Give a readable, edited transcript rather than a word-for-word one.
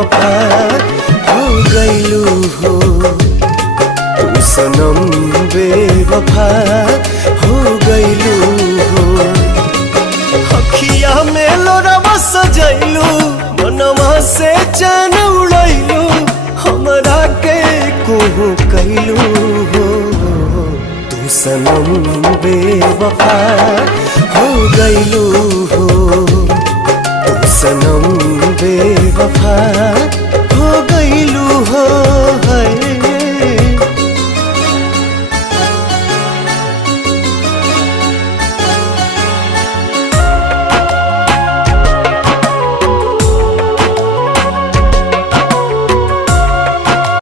बेवफा हो गईलू हो, तू सनम बेवफा हो गईलू हो। अखिया में लोरवा सजैलू, मनवा से चैन उड़ैलू, हमरा के कोहू कैलू हो, तू सनम बेवफा हो गईलू हो, तू सनम बेवफा